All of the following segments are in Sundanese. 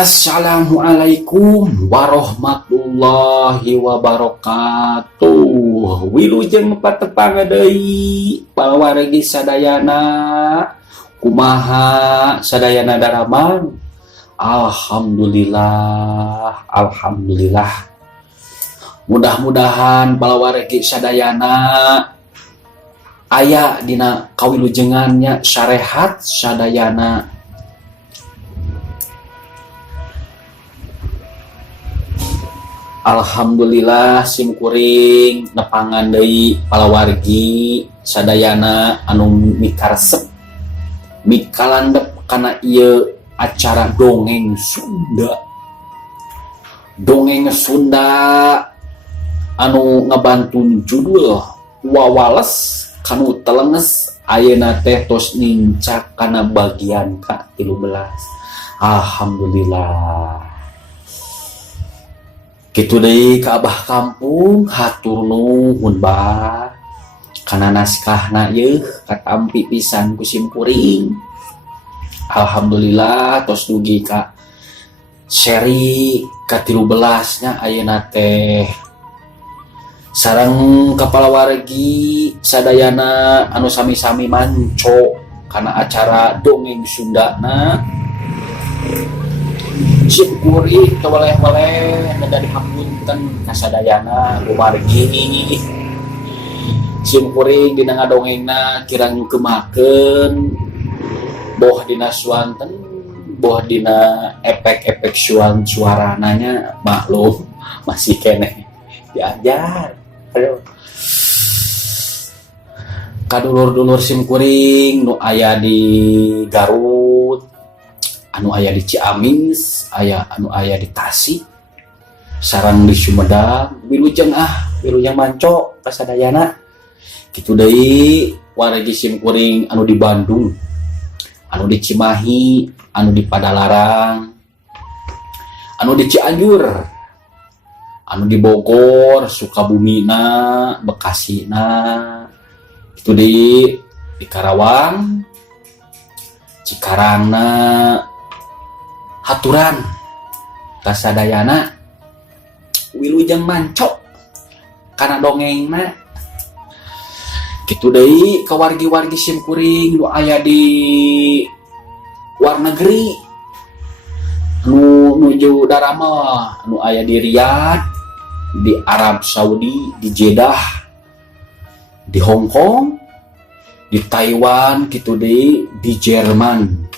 Assalamualaikum warahmatullahi wabarakatuh. Wilujeng patepang deui pawargi sadayana. Kumaha sadayana daraman? Alhamdulillah. Mudah-mudahan pawargi sadayana aya dina kawilujengannya sarehat sadayana. Alhamdulillah simkuring nepangan deui palawargi sadayana anu mikaresep mikalandep kana ieu acara dongeng Sunda. Dongeng Sunda anu ngabantun judul Wawales kanu telenges ayeuna teh tos nincak kana bagian ka-13. Alhamdulillah. Kitu deui ka abah kampung hatur nuhun bah kana naskahna yeuh katampi pisan ku simkuring. Alhamdulillah tos dugi ka seri ka-13 nya ayeuna teh sareng kepala wargi sadayana anu sami-sami manco kana acara dongeng Sundana. Simkuring teweleh-weleh neda dihapunten kasadayana kumargi. Simkuring dina ngadongengna kirang nyukemakeun boh dina swanten boh dina efek-efek suarana nya maklum masih keneh diajar. Aduh. Kadulur-dulur simkuring nu aya di Garut, anu aya di Ciamis, anu aya di Tasik, sareng di Sumedang, wilujeng manco kasadayana. Kitu deui wargi simkuring anu di Bandung, anu di Cimahi, anu di Padalarang, anu di Cianjur, anu di Bogor, Sukabumina, Bekasina, kitu deui di Karawang, Cikarangna, haturan kasadayana wilujeng manco kana dongengna. Kitu deui ka wargi-wargi simkuring nu aya di luar negeri nu nuju darama nu aya di Riyadh, di Arab Saudi, di Jeddah, di Hong Kong, di Taiwan, kitu deui di Jerman.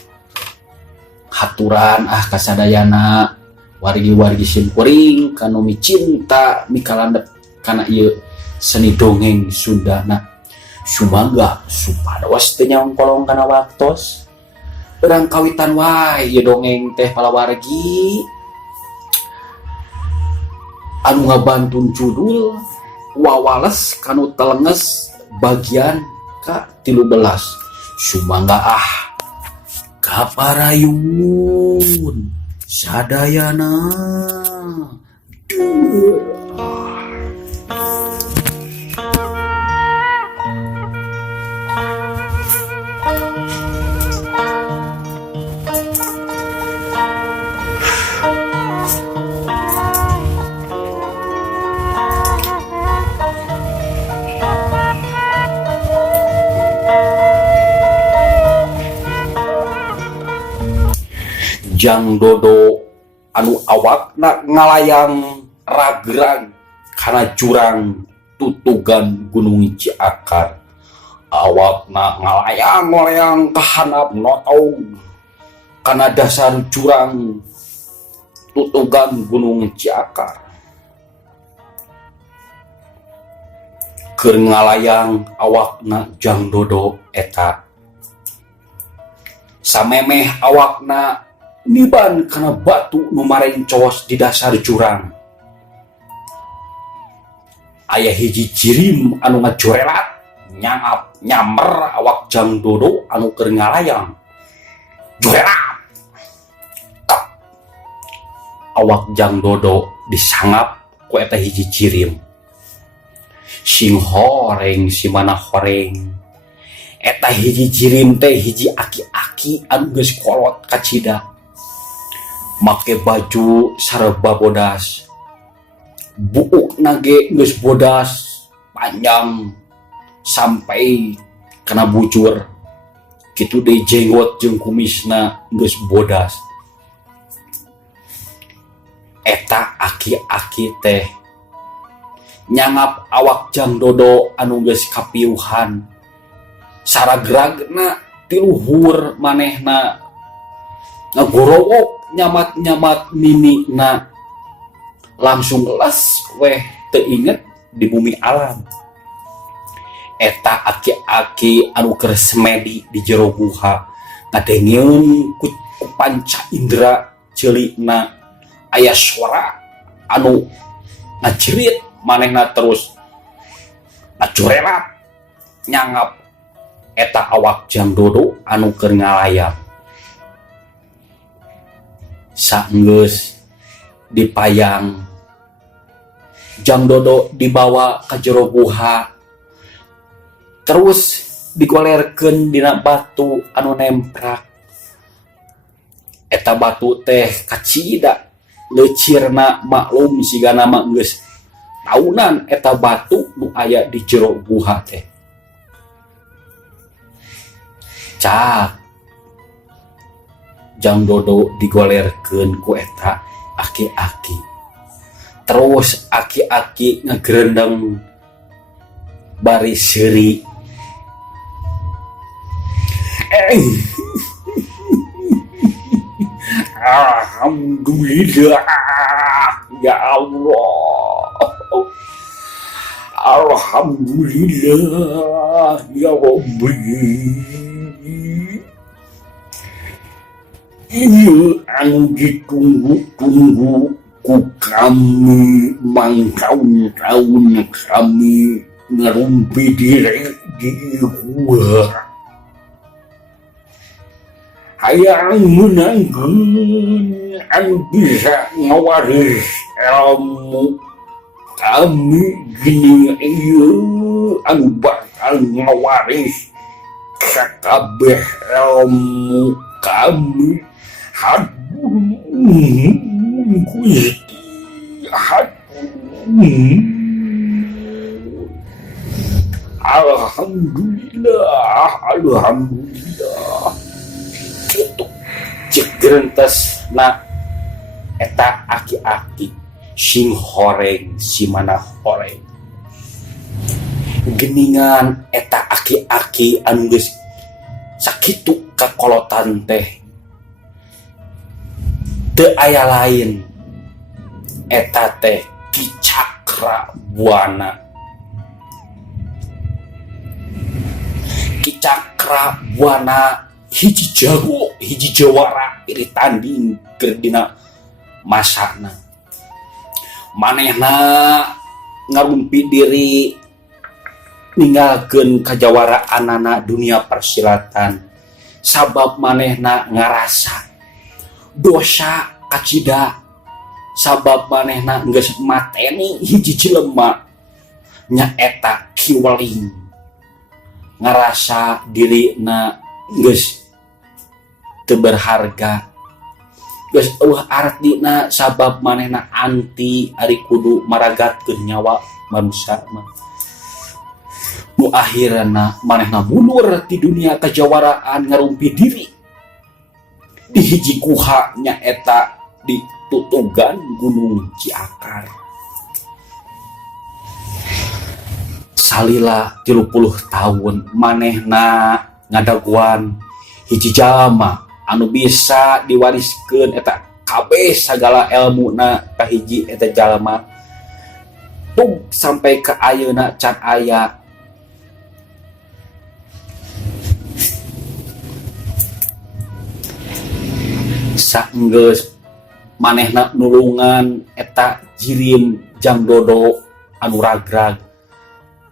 Haturan kasadayana wargi-wargi simkuring kanu micinta mikalandep kana ieu seni dongeng Sundana. Sumangga supados teu nyongkolong kana waktos urang kawitan wae ieu dongeng teh palawargi anu ngabantun judul Wawales kanu telenges bagian ka-13. Sumangga kaparayun sadayana. Jang Dodo anu awakna ngalayang ragrang kana jurang tutugan Gunung Ciakar. Awakna ngalayang-layang ka handap notong kana dasar jurang tutugan Gunung Ciakar. Keur ngalayang awakna Jang Dodo eta samemeh awakna niban kana batu nu marencos di dasar jurang. Aya hiji cirim anu ngajorelat nyangap nyamer awak Jang Dodo anu keur ngalayang. Jorelat. Awak Jang Dodo disangap ku eta hiji cirim. Sing horeng si mana horeng. Eta hiji cirim teh hiji aki-aki anu geus kolot kacida. Make baju sareba bodas. Buuk nage geus bodas panjang sampai kena bujur. Kitu deui jenggot jeung kumisna geus bodas. Eta aki-aki teh nyangap awak Jang Dodo anu geus kapiuhan. Saragragna ti luhur manehna ngagorowok nyamat-nyamat mimina. Langsung les weh teu inget di bumi alam. Eta aki-aki anu keur semedi di jero guha ngadengeun ku panca indera ceulikna aya suara anu ngajerit manehna terus ngajorelat nyangap eta awak Jang Dodo anu keur ngalayang. Saenggeus dipayang Jang Dodo dibawa ka jero guha terus digolerkeun dina batu anu nemprak. Eta batu teh kacida leucirna maklum sigana mah geus taunan eta batu nu aya di jero guha teh. Cak Jang Dodo digolerkeun ku eta aki-aki. Terus aki-aki ngegerendeng bari seuri. Alhamdulillah ya Allah. Alhamdulillah ya Rabbi. Ini anu ditunggu-tunggu ku kami mangkaun-kaun kami ngerumpi diri di gua. Hayang menangkan anu bisa ngawaris ilmu kami gini ieu anu bakal ngawaris sakabeh ilmu kami. Alhamdulillah gitu cek gerentas na eta aki-aki sing horeng si mana horeng geningan eta aki-aki anu geus sakitu kakolotan teh teu aya lain eta teh Ki Cakrabuana. Ki Cakrabuana hiji jago hiji jawara iri tanding keur dina masana. Manehna ngarumpi diri ninggalkeun kajawaraanana dunia persilatan sabab manehna ngarasa dosa kacida sabab manehna geus mateni hiji jelema nyaeta Ki Weling. Ngarasa dirina geus teu berharga geus eueuh artina sabab manehna anti ari kudu maragatkeun nyawa manusia mah. Nu akhirna manehna mundur ti dunia kajawaraan ngarumpi diri di hiji guha nyaeta di tutugan Gunung Ciakar. Salila 30 tahun manehna ngadaguan hiji jalma anu bisa diwariskeun eta kabeh sagala ilmuna ka hiji eta jalma tug sampai ka ayeuna can aya. saenggeus manehna nulungan eta jirim Jang Dodo anu ragrag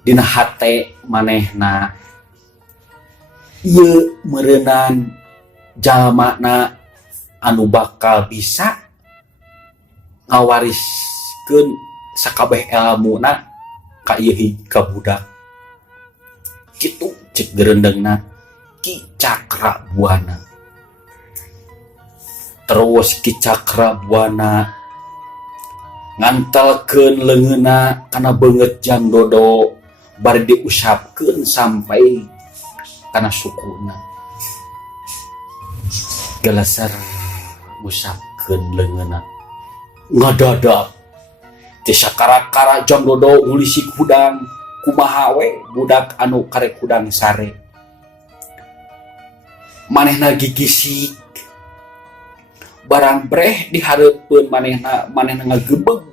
dina hate manehna ieu meureunnan jalmana anu bakal bisa ngawariskeun sakabeh ilmuna ka ieu ka budak kitu cek gerendeungna Ki Cakrabuana. Terus Ki Cakrabuana ngantelkeun leungeunna kana beungeut Jang Dodo bari diusapkeun sampai kana sukuna. Geleser usapkeun leungeunna. Ngadadak teh sakara-kara Jang Dodo ngulisi kudang kumaha we budak anu karek kudang sare. Manehna gigisik barang breh dihareupeun manehna ngagebeg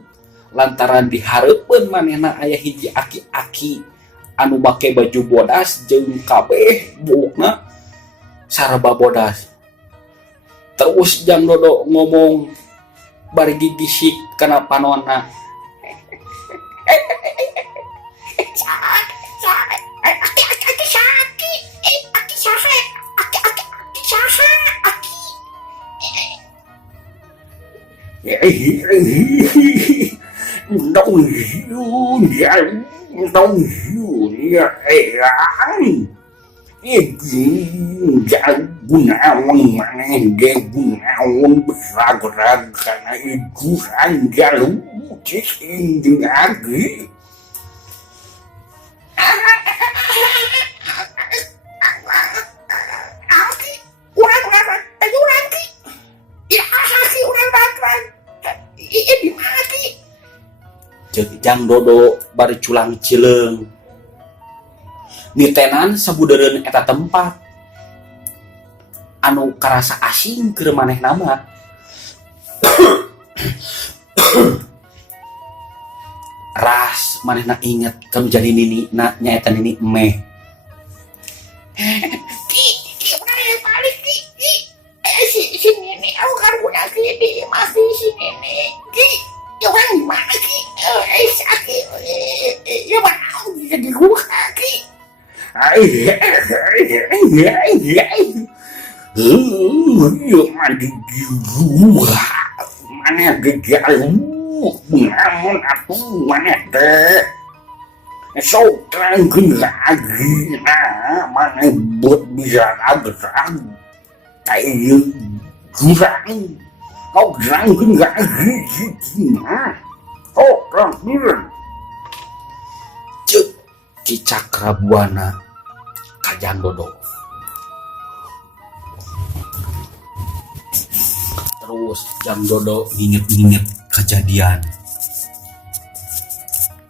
lantaran dihareupeun manehna aya hiji aki-aki anu make baju bodas jeung kabeh buukna saraba bodas. Terus Jang Dodo ngomong bari gigisik kana panonna, Nông ya eyang jangan gunawan maneh gunawan berag-rag karena itu jalu cing lagi Jang Dodo bari culang cileung nitenan sabudeureun eta tempat anu karasa asing keur manehna mah ras manehna inget kanu jadi nini nyaeta nini emeh ki urang balik ki si nini aku kan udah gede masih si nini ki orang mana ki sakit ya mau jadi gua ki mandi gua mana gegalu namun aku mana teh so terangkan lagi mana buat bisa agak kayak kurang kau terangkan lagi oh terangkan cek Ki Cakrabuana ka Jang Dodo. Terus Jang Dodo nginget-nginget kejadian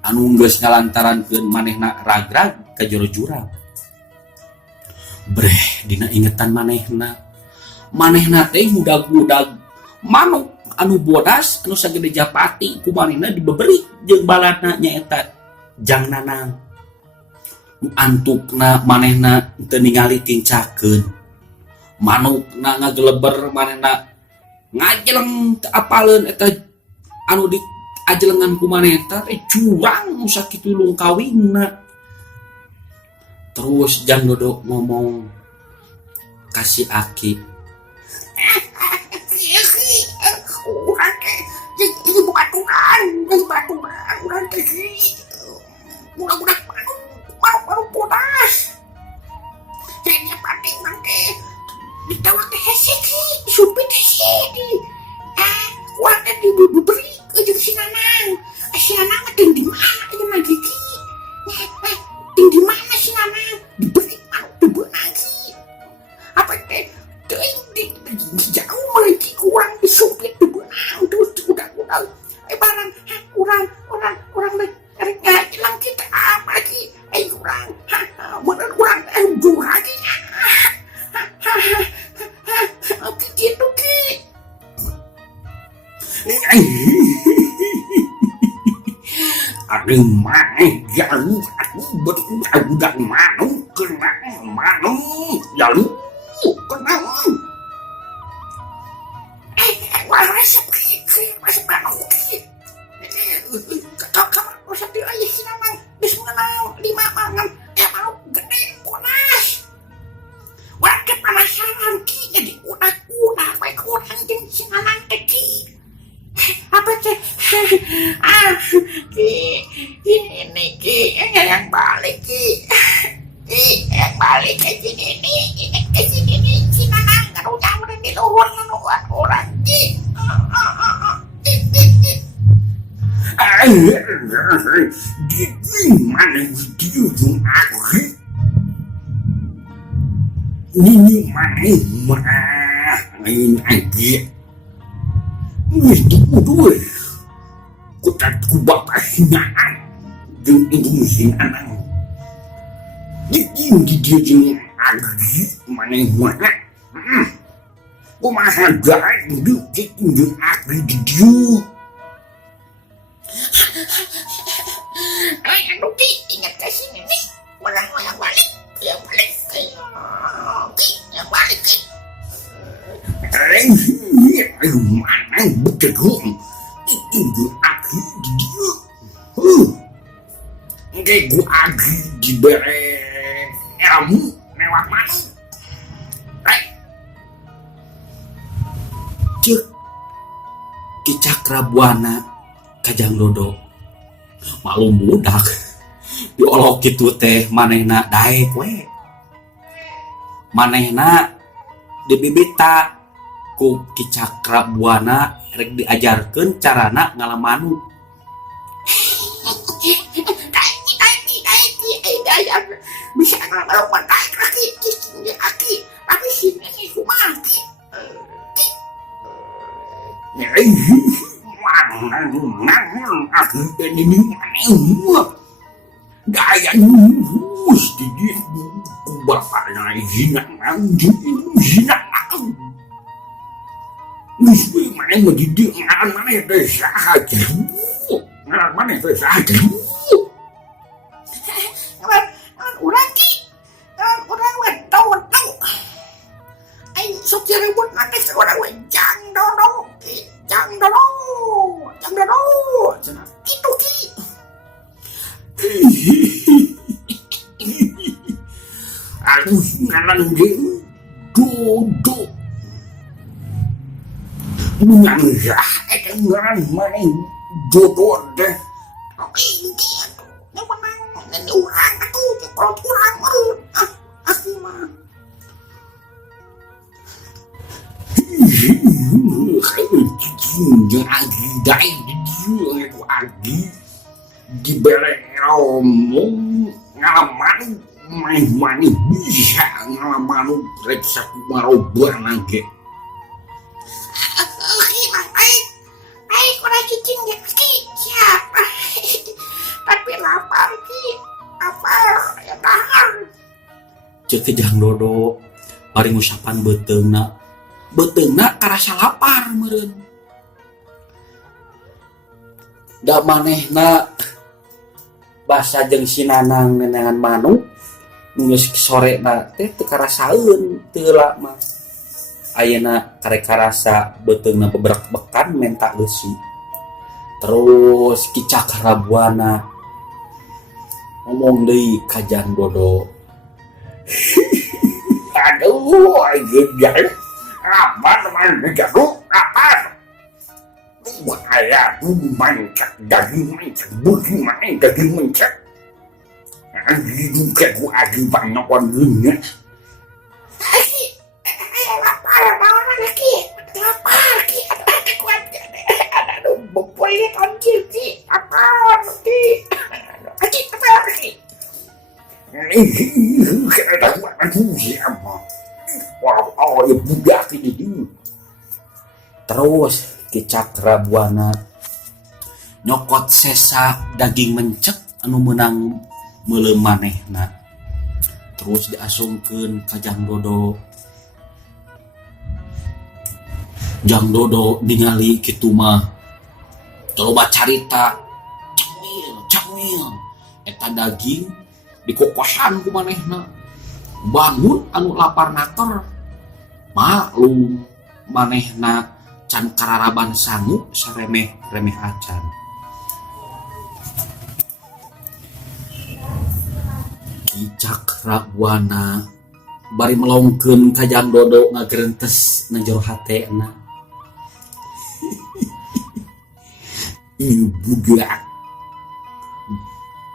anu geus ngalantarankeun manehna ragrag ka jero jurang. Breh dina ingetan manehna teh mudag-mudag manuk anu bodas anu sagede japati ku manehna dibeberi jeung baladna nyaeta Jang Nanang. Antukna manehna teu ningali tincakeun manukna ngageleber manehna ngajeleng teu apaleun eta anu di ajelengan ku manehna teh curang nu sakitu lung kawinna. Terus Jang Dodo ngomong kasih aki urang teh ini bukan baturan urang teh budak-budak baru bodas kayaknya pati nanti ditawa teh heseki supit heseki warga diberi ke si Nanang mah ting di mana aja mah gigi ting di mana si Nanang diberi mau dibenang ki apa teh ting jauh lagi kurang disupit dibenang terus udah barang orang rek ngajilang kita apa ki kurang bener kurang jurang ki gitu ki aduh maneh jauh aku budak manuk kena manuk jauh kena resep ki resep anu ki kakak resep di ayah sinamang geus mengenal 5 mangan mau gede panas wadah penasaran ki jadi udah baik orang jeung sinamang teh ki apa teh ki ini ki yang balik ki yang balik ke sini nih sinamang kan udah di luar orang ki gimana video yung agri ini mana ngayon agi gusto ko doon kutat ko ba pasinaan yung inusin anang yung video yung agri mana kumahagaan yung agri video. Anu ki ingat ke sini nih orang balik yang balik ki mana betul itu aku di dia kayak gua agi di bere ilmu lewat mana cek Ki Cakrabuana Kajang Dodo malu budak diolok gitu teh manehna daek we manehna dibibita ku Ki Cakrabuana rek diajarkeun carana ngalamanu bisa ngalaman daek lagi kisnya aki tapi sini kumaha ki mangan aku ini mana gaya nus di dia ku bapaknya izin aku nus mana mendidik ngaran mana itu sahaja ngaran mana itu sahaja orang ki orang tahu aing sok ribut nanti seorang jang dodo itu ki aduh ngaran dia dodo menyanggah ngaran mana dodo deh ini yang menang ini orang aku kalau kurang aku mah yang agi dai dia itu agi di beromong ngalaman main bisa ngalaman reksa kumaroban lagi ay kurang cicing ki siapa tapi lapar ki lapar ya tahan cek Kajang Dodo paling usapan beteungna karasa lapar meureun da manehna basa jeung sinanang nenengan manuk nulis sorena teh teu karasaeun teu la mah ayeuna karek karasa beteungna beberak-bekan menta leusi terus Ki Cakrabuana ngomong deui Kajang Dodo aduh ayeuna apa teman gaduh apa ayah mancak daging mancak bugi main daging mancak agi juga ku agi banyak orangnya lapar lagi lapar ki ada kuat ada boleh kancil ki apa ki agi apa lagi kita kuat aku siapa wow ya budak ini dulu terus Ki Cakrabuana nyokot sesa daging mencek anu menang meuleuh manehna terus diasungkeun ka Jang Dodo. Jang Dodo ningali kitu mah coba carita cemil eta daging dikokosan ku manehna bangun anu lapar naker maklum manehna can kararaban sangu saremeh acan. Ki Cakrabuana bari melongkeun ka Jang Dodo ngagerentes na jero hatena. Ieu budak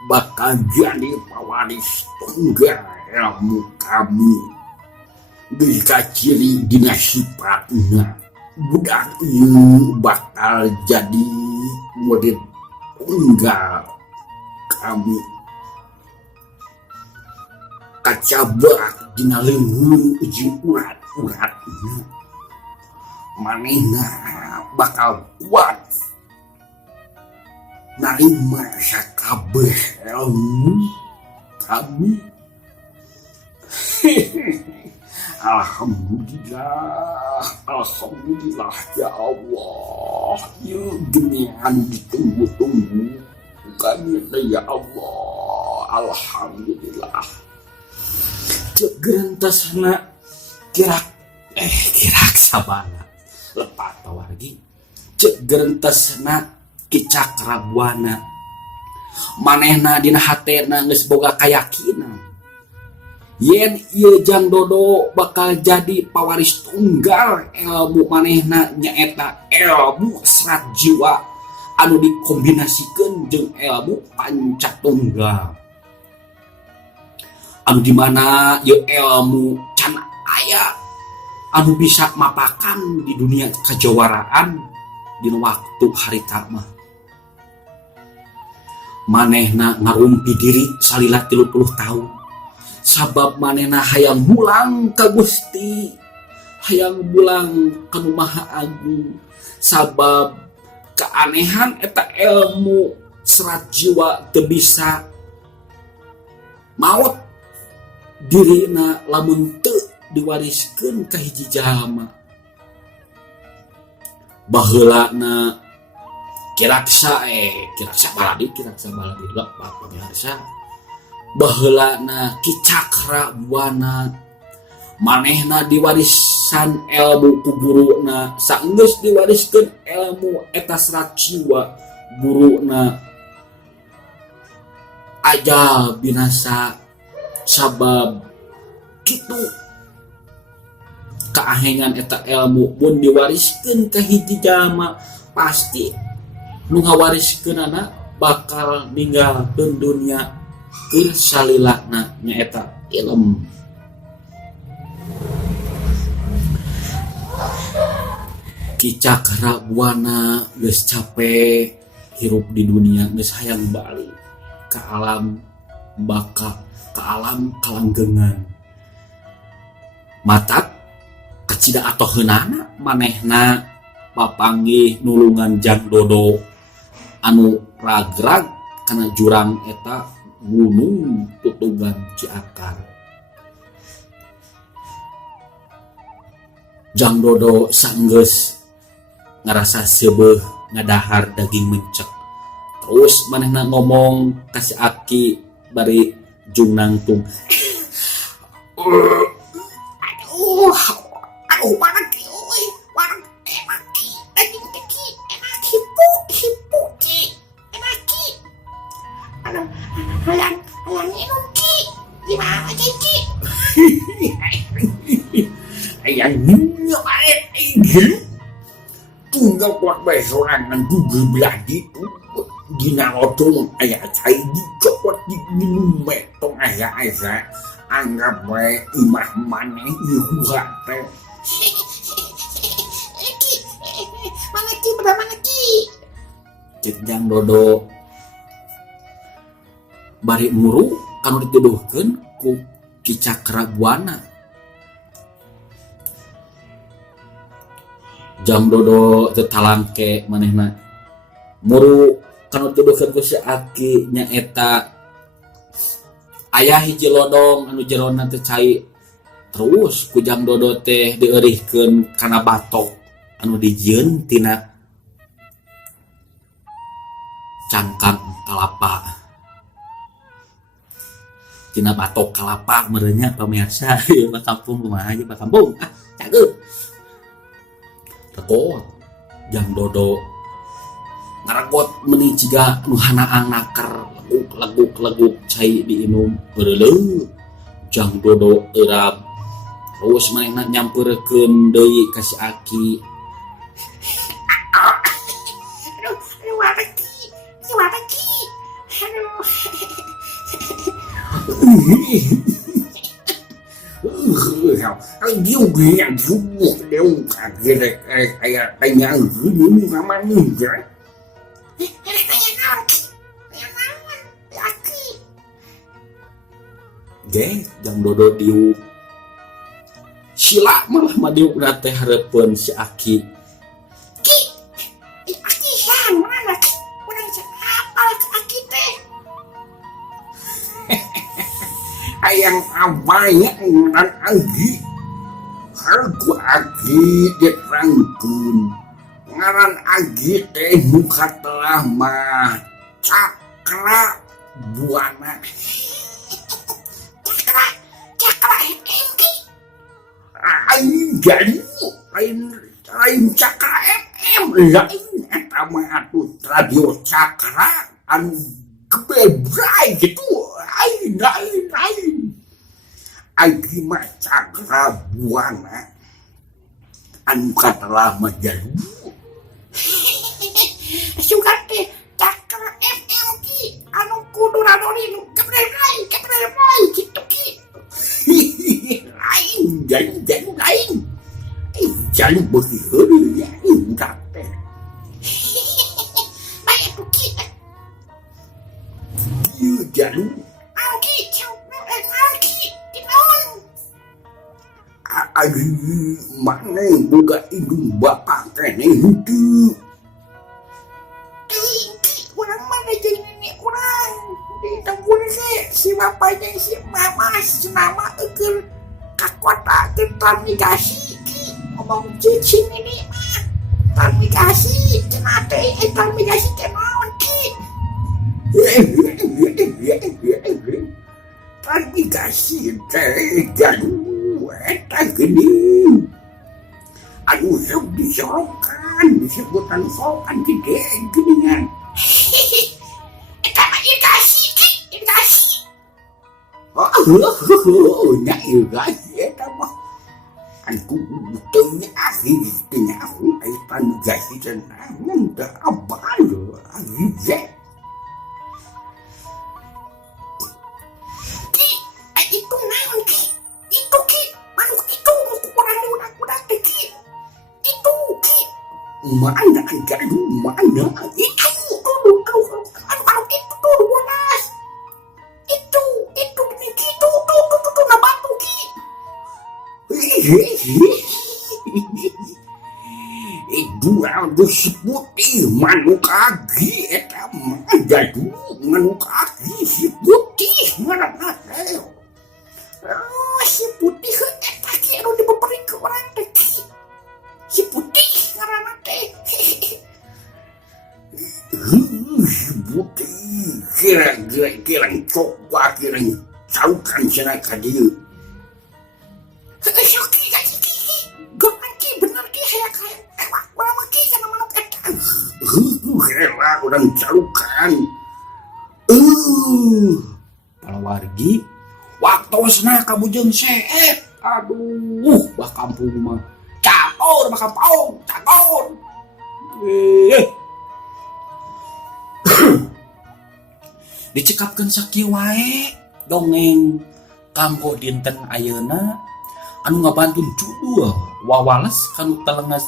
bakal jadi pawaris tunggal ilmu kamu. Geus ciri dina sifatna budak ieu bakal jadi murid tunggal kamu. Kacabak dina leungeun uji urat-uratna manehna bakal kuat narima sakabeh ilmu kami. Alhamdulillah ya Allah, ya genian ditunggu-tunggu kami ya Allah. Alhamdulillah. Cek gerentasna kirak sabana lepat tawargi. Cek gerentasna Ki Cakrabuana manehna dina hatena geus boga kayakinan yen ieu Jang Dodo bakal jadi pawaris tunggal ilmu manehna nyaeta ilmu serat jiwa anu dikombinasikeun jeung ilmu pancatunggal anu dimana ieu ilmu can aya anu bisa mapakan di dunia kejuaraan dina waktu harita mah. Manehna ngarumpi diri salila 30 tahun sabab manehna hayang mulang ka Gusti, hayang mulang ka Nu Maha Agung, sabab keanehan eta ilmu serat jiwa teu bisa maot dirina lamun teu diwariskeun ka hiji jalma. Baheulana kiraksa baladi lepat pemirsa. Baheulana Ki Cakrabuana manehna diwarisan ilmu ku guruna saenggeus diwariskeun ilmu eta serat jiwa guruna aja binasa sabab kitu keahengan eta ilmu mun diwariskeun ka hiji jalma pasti nu ngawariskeunana bakal ninggalkeun dunia keur salilana nyaeta ilmu. Ki Cakrabuana geus capek hirup di dunia, geus hayang balik ka alam baka, ka alam kalanggengan. Matak kacida atoheunana manehna papanggih nulungan Jang Dodo anu ragrag kana jurang eta Gunung Tutugan Ciakar. Jang Dodo saenggeus ngarasa seubeuh ngadahar daging mencek. Terus manehna ngomong ka si Aki bari jung nangtung. Aduh, wargi, emaki, daging teki, enak hipu, ki, emaki. Aduh, hayang minum ki, gimana ki? Hayang minum air, tunggal kuat bae sorangan gugur beladi tu dina odong aya cai dicopot di minum metong aya anggap bae imah maneh ieu teh. Mana ki? Cek Jang Dodo bari muru kanu dituduhkeun ku Ki Cakrabuana. Jang Dodo teu talangke manehna muru kanu dituduhkeun ku si Aki nyaeta aya hiji lodong anu jerona teh cai. Terus ku Jang Dodo teh dieurihkeun kana batok anu dijieun tina cangkang kalapa, tina batok kalapa merenya pamirsa. Ieu mah kampung kumaha ieu mah kampung cageut tekot Jang Dodo ngaragot meuni ciga nu hanaang naker leguk cai diinum beureuleuk. Jang Dodo eurap terus manehna nyampeurkeun deui ka si Aki. Aduh, waregi. Aduh. Yang subuh dia kaget kayak tanya ini namanya kan. Ge, Jang Dodo diuk. Sila malah madiuk na teh hareupeun si Aki. Ki, Aki san mana Ki? Urang hafal ke Aki teh. Ayang abanya dan Anggi harga Anggi diterangkeun ngaran Anggi teh muka telah mah Cakra Buana. Cakra FM Ki. Aing jadi lain Cakra FM lain eta mah atuh radio Cakra anu gebebray gitu. Aing Anggi mah Cakra Buana anu katelah mah jalu. Sugan teh Cakra FM Ki. Anu kudu radori nu gebrebray gitu Ki. Lain jadi lain jalu beuki heureuy nya ingat teh. Bae tuh Ki. Ieu jalu Anggi, Anggi, di naon? aduh mana boga indung bapak kene henteu. Ki, urang mana jadi nenek urang. Di tanggul si bapaknya si mama senama eker kakota transmigrasi Ki. Ngomong cicing ini mah transmigrasi cenate transmigrasi teh naon Ki? Transmigrasi teh jalu eta geuning anu sok disorokan disebutan sorokan gede geuningan. Eta mah irigasi Ki, irigasi. Nya irigasi eta mah anu teunya ahli teunya aku transmigrasi teh naon teh abal ahli je. Ki, itu naon Ki? Itu Ki, manuk itu urang budak-budak teh Ki. Itu Ki. Mana jalu mana Itu tuh, anu itu tuh bolas. Itu bener Ki, tuh na batu Ki. dua dus putih manuk agi eta mah jalu manuk agi si putih ngaranna teh. Oh, si putih eta Ki anu dibeperi ke orang teh Ki. Si putih ngaranna teh. Si putih kira coba kira saukan cenah ka dieu. Sok Ki, Ki. Geuman Ki, bener Ki saya kayak urang mah Ki kana manuk eta. Rela urang saukan. Palawargi waktosna ka Bujang Seet. Aduh, bah kampung mah caur, bah kampung caur. Dicekapkeun sakieu wae dongeng kanggo dinten ayeuna anu ngabantun judul wawales kanu telenges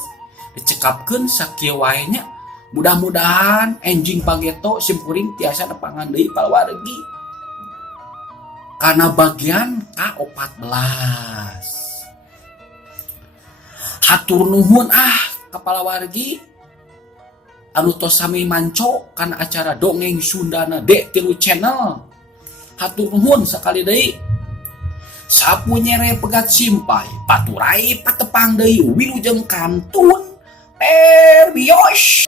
dicekapkeun sakieu wae nya. Mudah-mudahan enjing pageto simkuring tiasa nepangan deui palawargi kana bagian ka-14. Hatur nuhun ka palawargi anu tos sami manco kana acara dongeng Sundana D3 channel. Hatur nuhun sakali deui. Sapunyere pegat simpai paturai patepang deui wilujeng kantun perbios.